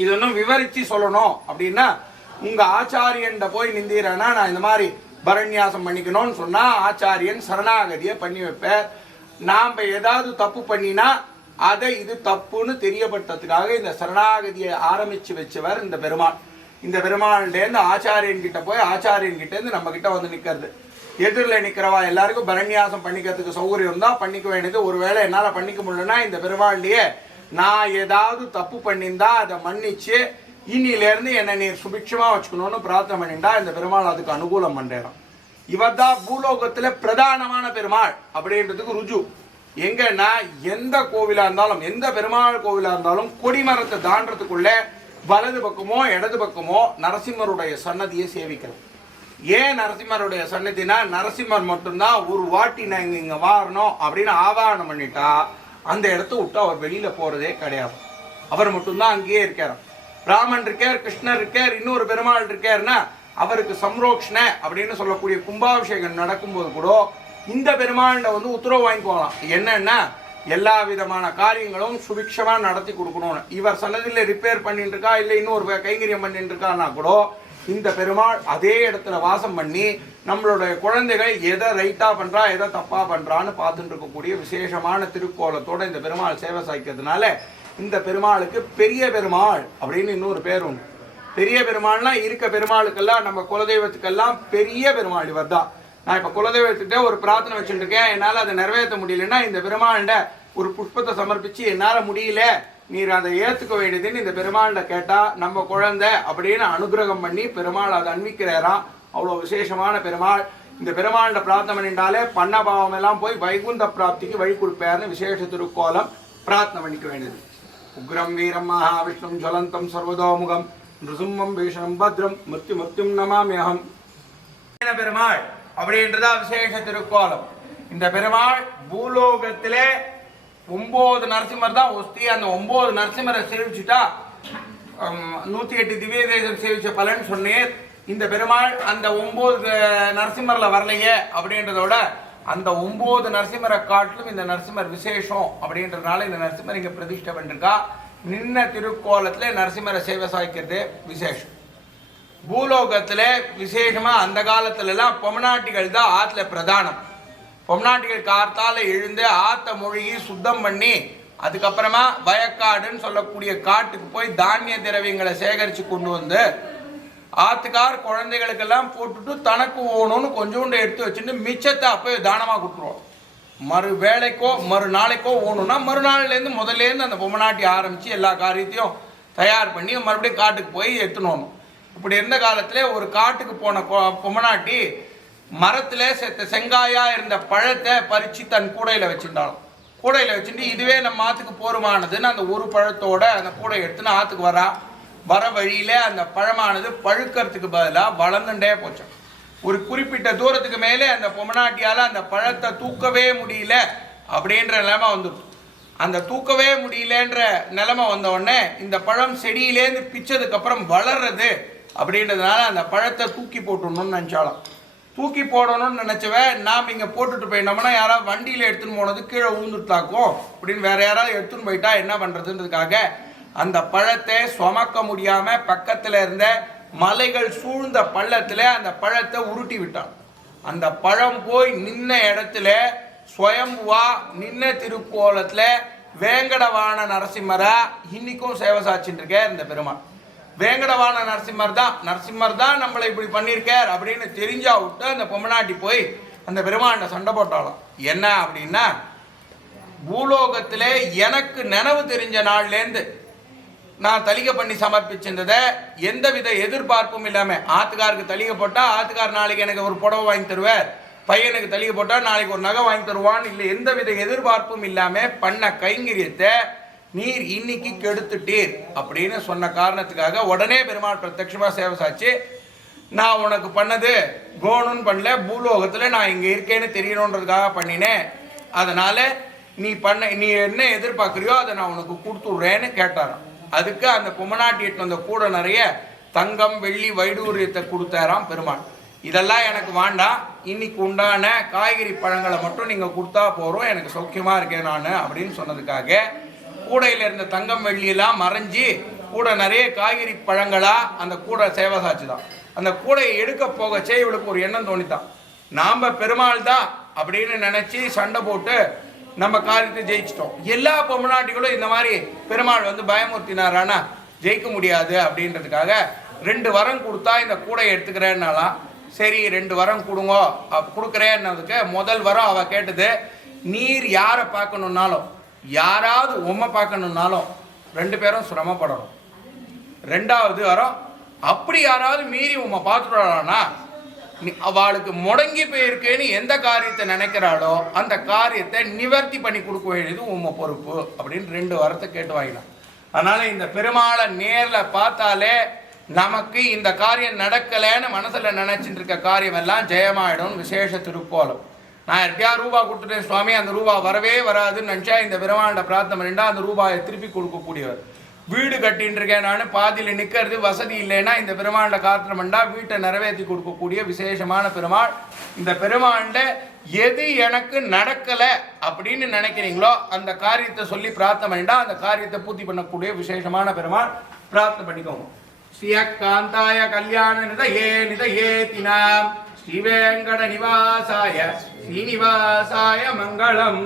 இது ஒன்றும் விவரிச்சு சொல்லணும் அப்படின்னா, உங்க ஆச்சாரியன்ட போய் நிந்தீரனா நான் இந்த மாதிரி பரண்யாசம் பண்ணிக்கணும்னு சொன்னா ஆச்சாரியன் சரணாகதியை பண்ணி வைப்பார். நாம ஏதாவது தப்பு பண்ணினா அதை இது தப்புன்னு தெரியப்பட்டதுக்காக இந்த சரணாகதியை ஆரம்பிச்சு வச்சவர் இந்த பெருமாள். இந்த பெருமாள்கிட்டேருந்து ஆச்சாரியன் கிட்ட போய் ஆச்சாரியன் கிட்ட இருந்து நம்ம கிட்ட வந்து நிக்கிறது. எதிரில் நிக்கிறவா எல்லாருக்கும் பரண்யாசம் பண்ணிக்கிறதுக்கு சௌகரியம் தான் பண்ணிக்க வேண்டியது. ஒருவேளை என்னால பண்ணிக்க முடியலன்னா இந்த பெருமாள்லயே நான் ஏதாவது தப்பு பண்ணியிருந்தா அதை மன்னிச்சு இன்னிலேருந்து என்னை நீர் சுபிட்சமா வச்சுக்கணும்னு பிரார்த்தனை பண்ணிட்டா இந்த பெருமாள் அதுக்கு அனுகூலம் பண்றான். இவர் தான் பூலோகத்துல பிரதானமான பெருமாள் அப்படின்றதுக்கு ருஜு. எங்கன்னா எந்த கோவிலா இருந்தாலும், எந்த பெருமாள் கோவிலா இருந்தாலும் கொடிமரத்தை தாண்டறதுக்குள்ள வலது பக்கமோ இடது பக்கமோ நரசிம்மருடைய சன்னதியை சேவிக்கிறோம். ஏன் நரசிம்மருடைய சன்னதினா, நரசிம்மர் மட்டும்தான் ஒரு வாட்டி நாங்க இங்க வாரணும் அப்படின்னு ஆவாகனம் பண்ணிட்டா அந்த இடத்த விட்டு அவர் வெளியில போறதே கிடையாது. அவர் மட்டும்தான் அங்கேயே இருக்கார். ராமன் இருக்கார், கிருஷ்ணர் இருக்கார், இன்னொரு பெருமாள் இருக்காருன்னா அவருக்கு சம்ரோக்ஷண அப்படின்னு சொல்லக்கூடிய கும்பாபிஷேகம் நடக்கும்போது கூட இந்த பெருமாள்கிட்ட வந்து உத்தரவு வாங்கிக்குவாங்களாம். என்னன்னா, எல்லா விதமான காரியங்களும் சுபிக்ஷமா நடத்தி கொடுக்கணும்னு. இவர் சன்னதியில ரிப்பேர் பண்ணிட்டு இருக்கா, இல்லை இன்னொரு கைங்கரியம் பண்ணிட்டு இருக்கான்னா கூட இந்த பெருமாள் அதே இடத்துல வாசம் பண்ணி நம்மளுடைய குழந்தைகள் எதை ரைட்டா பண்றா எதை தப்பா பண்றான்னு பார்த்துட்டு இருக்கக்கூடிய விசேஷமான திருக்கோலத்தோட இந்த பெருமாள் சேவை சாய்க்கிறதுனால இந்த பெருமாளுக்கு பெரிய பெருமாள் அப்படின்னு இன்னொரு பேர் உண்டு. பெரிய பெருமாள்னா இருக்க பெருமாளுக்கெல்லாம் நம்ம குலதெய்வத்துக்கெல்லாம் பெரிய பெருமாள் இவர் தான். நான் இப்ப குலதெய்வத்துக்கிட்ட ஒரு பிரார்த்தனை வச்சுட்டு இருக்கேன், என்னால அதை நிறைவேற்ற முடியலன்னா இந்த பெருமாள்கிட்ட ஒரு புஷ்பத்தை சமர்ப்பிச்சு என்னால முடியல நீர் அதை ஏத்துக்க வேண்டியதுன்னு இந்த பெருமாள்கிட்ட கேட்டா நம்ம குழந்தை அப்படின்னு அனுகிரகம் பண்ணி பெருமாள் அதை அன்பிக்கிறாராம். அவ்வளவு விசேஷமான பெருமாள். இந்த பெருமாள்கிட்ட பிரார்த்தனை பண்ணிட்டாலே பண்ண பாவம் எல்லாம் போய் வைகுந்த பிராப்திக்கு வழி கொடுப்பாருன்னு விசேஷ திருக்கோலம் பிரார்த்தனை பண்ணிக்க வேண்டியது. உக்ரம் வீரம் மகாவிஷ்ணும் ஜலந்தம் சர்வதோமுகம் நிருசிம்மம் பீஷணம் பத்ரம் மிருத்யு மிருத்யும் நமாமியகம். பெருமாள் அப்படின்றதா விசேஷ திருக்கோலம். இந்த பெருமாள் பூலோகத்திலே 9 நரசிம்மர் தான் ஒஸ்தி. அந்த 9 நரசிம்மரை சேவிச்சுட்டா 108 திவ்ய தேசம் சேவிச்ச பலன் சொன்னேன். இந்த பெருமாள் அந்த 9 நரசிம்மர்ல வரலையே அப்படின்றதோட அந்த 9 நரசிம்மரை காட்டிலும் இந்த நரசிம்மர் விசேஷம் அப்படின்றதுனால இந்த நரசிம்மர் இங்க பிரதிஷ்டை பண்ணிருக்கா. நின்ன திருக்கோலத்துல நரசிம்மரை சேவை சாய்க்கிறது விசேஷம். பூலோகத்துல விசேஷமா அந்த காலத்துல எல்லாம் பொம்மநாட்டிகள் தான் ஆத்துல பிரதானம். பொம்மநாட்டிகள் கார்த்தால எழுந்து ஆத்த மொழிகி சுத்தம் பண்ணி அதுக்கப்புறமா வயக்காடுன்னு சொல்லக்கூடிய காட்டுக்கு போய் தானிய திரவியங்களை சேகரித்து கொண்டு வந்து ஆத்துக்கார் குழந்தைகளுக்கெல்லாம் போட்டுட்டு தனக்கு ஓணும்னு கொஞ்சோண்டு எடுத்து வச்சுட்டு மிச்சத்தை அப்போ தானமாக கொடுத்துருவோம். மறு வேலைக்கோ மறுநாளைக்கோ ஓணும்னா மறுநாள்லேருந்து முதல்லேருந்து அந்த பொம்மநாட்டி ஆரம்பித்து எல்லா காரியத்தையும் தயார் பண்ணி மறுபடியும் காட்டுக்கு போய் எடுத்துனோம். இப்படி இருந்த காலத்தில் ஒரு காட்டுக்கு போன பொம்மநாட்டி மரத்தில் செங்காயா இருந்த பழத்தை பறித்து தன் கூடையில் வச்சுட்டாலும். கூடையில் வச்சுட்டு இதுவே நம்ம ஆற்றுக்கு போருமானதுன்னு அந்த ஒரு பழத்தோட அந்த கூடை எடுத்துன்னு ஆற்றுக்கு வர வழியில அந்த பழமானது பழுக்கிறதுக்கு பதிலாக வளர்ந்துட்டே போச்சு. ஒரு குறிப்பிட்ட தூரத்துக்கு மேலே அந்த பொம்மநாட்டியால் அந்த பழத்தை தூக்கவே முடியல அப்படின்ற நிலைமை வந்துடும். அந்த தூக்கவே முடியலன்ற நிலைமை வந்த உடனே இந்த பழம் செடியிலேருந்து பிச்சதுக்கு அப்புறம் வளர்றது அப்படின்றதுனால அந்த பழத்தை தூக்கி போட்டுடணும்னு நினச்சாலும். தூக்கி போடணும்னு நினச்சவ நாம் இங்கே போட்டுட்டு போயிட்டோம்னா யாராவது வண்டியில் எடுத்துன்னு போனது கீழே ஊந்துட்டாக்கும் அப்படின்னு வேற யாராவது எடுத்துன்னு போயிட்டா என்ன பண்ணுறதுன்றதுக்காக அந்த பழத்தை சுமக்க முடியாம பக்கத்துல இருந்த மலைகள் சூழ்ந்த பள்ளத்துல அந்த பழத்தை உருட்டி விட்டான். அந்த பழம் போய் நின்ன இடத்துல ஸ்வயம்புவா நின்ன திருக்கோலத்துல வேங்கடவான நரசிம்மரா இன்னைக்கும் சேவை சாச்சிட்டு இருக்க இந்த பெருமாள். வேங்கடவான நரசிம்மர் தான் நம்மளை இப்படி பண்ணியிருக்கார் அப்படின்னு தெரிஞ்சா விட்டு அந்த பொம்மநாட்டி போய் அந்த பெருமாண்ட சண்டை போட்டாலும். என்ன அப்படின்னா, பூலோகத்திலே எனக்கு நினைவு தெரிஞ்ச நாள்லேருந்து நான் தலிகை பண்ணி சமர்ப்பிச்சிருந்ததை எந்தவித எதிர்பார்ப்பும் இல்லாமல், ஆத்துக்காருக்கு தலிகை போட்டால் ஆத்துக்கார் நாளைக்கு எனக்கு ஒரு புடவை வாங்கி தருவார், பையனுக்கு தலிகை போட்டால் நாளைக்கு ஒரு நகை வாங்கி தருவான்னு இல்லை, எந்தவித எதிர்பார்ப்பும் இல்லாமல் பண்ண கைங்கரியத்தை நீர் இன்னைக்கு கெடுத்துட்டீர் அப்படின்னு சொன்ன காரணத்துக்காக உடனே பெருமாள் பிரத்யட்சமாக சேவை சாட்சி, நான் உனக்கு பண்ணது கோணுன்னு பண்ணல, பூலோகத்தில் நான் இங்கே இருக்கேன்னு தெரியணுன்றதுக்காக பண்ணினேன், அதனால் நீ என்ன எதிர்பார்க்குறியோ அதை நான் உனக்கு கொடுத்துட்றேன்னு கேட்டாராம். அதுக்கு அந்த பொம்மநாட்டிட்டு வந்த கூட நிறைய தங்கம் வெள்ளி வைடூரியத்தை கொடுத்தாராம் பெருமாள். இதெல்லாம் எனக்கு வேண்டாம், இன்னைக்கு உண்டான காய்கறி பழங்களை மட்டும் நீங்கள் கொடுத்தா போகிறோம், எனக்கு சௌக்கியமாக இருக்கேன் நான் அப்படின்னு சொன்னதுக்காக கூடையில் இருந்த தங்கம் வெள்ளியெல்லாம் மறைஞ்சி கூட நிறைய காய்கறி பழங்களாக அந்த கூடை சேவை சாட்சி தான். அந்த கூடையை எடுக்க போகச்சே இவளுக்கு ஒரு எண்ணம் தோணித்தான், நாம் பெருமாள் தான் அப்படின்னு நினச்சி சண்டை போட்டு நம்ம காரியத்தை ஜெயிச்சிட்டோம். எல்லா பொம்மநாட்டிகளும் இந்த மாதிரி பெருமாள் பயமுறுத்தினாரானா ஜெயிக்க முடியாது அப்படின்றதுக்காக 2 வரம் கொடுத்தா இந்த கூடையை எடுத்துக்கிறேன்னாலாம். சரி 2 வரம் கொடுங்க கொடுக்குறேன்னதுக்கு முதல் வரம் அவள் கேட்டது, நீர் யாரை பார்க்கணுன்னாலும் யாராவது உம்மை பார்க்கணுன்னாலும் 2 பேரும் சிரமப்படணும். 2வது வரம், அப்படி யாராவது மீறி உம்மை பார்த்துட்டானா அவளுக்கு முடங்கி போயிருக்கேன்னு எந்த காரியத்தை நினைக்கிறாளோ அந்த காரியத்தை நிவர்த்தி பண்ணி கொடுக்க வேண்டியது உம்மை பொறுப்பு அப்படின்னு 2 வரத்தை கேட்டு வாங்கினான். அதனால இந்த பெருமாளை நேரில் பார்த்தாலே நமக்கு இந்த காரியம் நடக்கலைன்னு மனசில் நினைச்சிட்டு இருக்க காரியம் எல்லாம் ஜெயமாயிடும். விசேஷ திருக்கோலம். நான் யாருக்கையா ரூபா கொடுத்துட்டேன் சுவாமி, அந்த ரூபா வரவே வராதுன்னு நினச்சா இந்த பெருமாள்கிட்ட பிரார்த்தனை பண்ணிட்டா அந்த ரூபாயை திருப்பி கொடுக்கக்கூடியவர். வீடு கட்டின்னு இருக்கேன் நான், பாதியில் நிற்கிறது வசதி இல்லைன்னா இந்த பெருமாள்கிட்ட பிரார்த்தனை பண்ணா வீட்டை நிறைவேற்றி கொடுக்கக்கூடிய விசேஷமான பெருமாள். இந்த பெருமாள்கிட்ட எது எனக்கு நடக்கலை அப்படின்னு நினைக்கிறீங்களோ அந்த காரியத்தை சொல்லி பிரார்த்தனை பண்ணிட்டா அந்த காரியத்தை பூர்த்தி பண்ணக்கூடிய விசேஷமான பெருமாள். பிரார்த்தனை பண்ணிக்கோங்க. ஸ்ரீயக்காந்தாய கல்யாண நிதயேதினாம் ஸ்ரீவேங்கட நிவாசாய ஸ்ரீனிவாசாய மங்களம்.